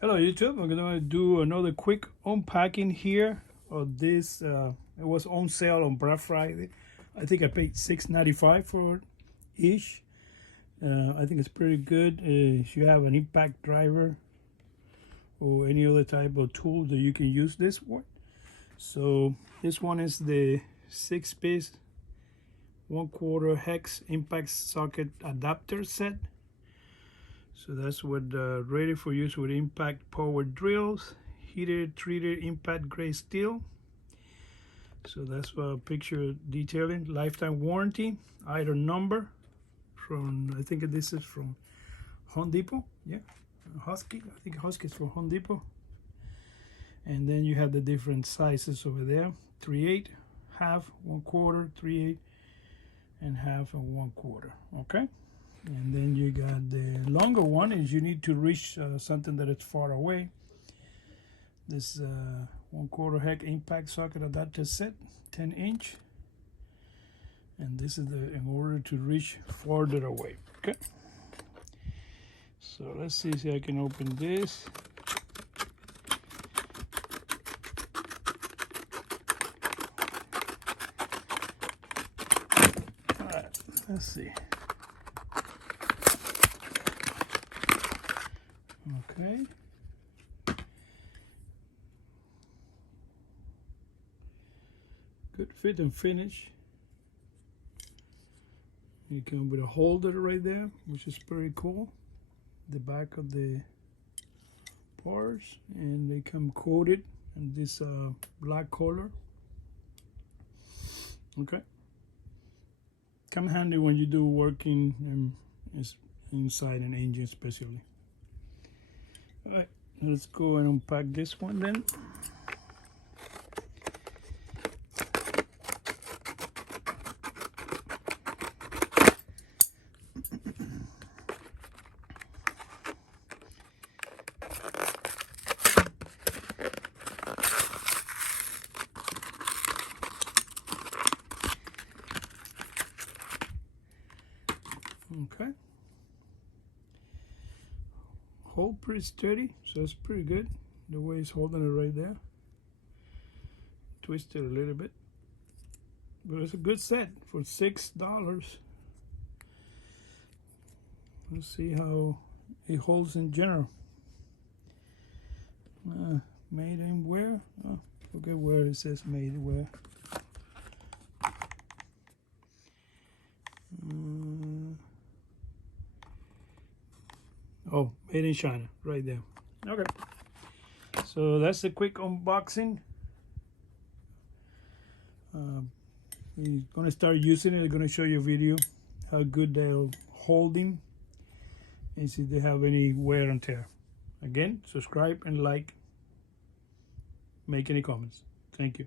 Hello YouTube, I'm going to do another quick unpacking here of this. It was on sale on Black Friday. I think I paid $6.95 for it each. I think it's pretty good. If you have an impact driver or any other type of tool that you can use this for. So this one is the 6-piece 1/4 hex impact socket adapter set. So that's what ready for use with impact power drills, heated treated impact gray steel. So that's a picture detailing. Lifetime warranty, item number from, I think this is from Home Depot. Yeah, Husky. I think Husky is from Home Depot. And then you have the different sizes over there: 3/8, half, 1/4, 3/8, and half and 1/4. Okay. And then you got the longer one is you need to reach something that is far away. This 1/4 hex impact socket adapter set, 10-inch. And this is in order to reach farther away. Okay. So let's see if I can open this. All right, let's see. Okay. Good fit and finish. You come with a holder right there, which is pretty cool. The back of the parts, and they come coated in this black color. Okay. Come handy when you do working inside an engine, especially. All right, let's go and unpack this one then. Okay. Hold pretty steady, so it's pretty good the way he's holding it right there. Twist it a little bit, but it's a good set for $6. Let's see how it holds in general. Made in where? Oh, forget where it says made where. Oh, made in China, right there. Okay, so that's a quick unboxing. We're gonna start using it. I'm gonna show you a video how good they'll hold him and see if they have any wear and tear. Again, subscribe and like. Make any comments. Thank you.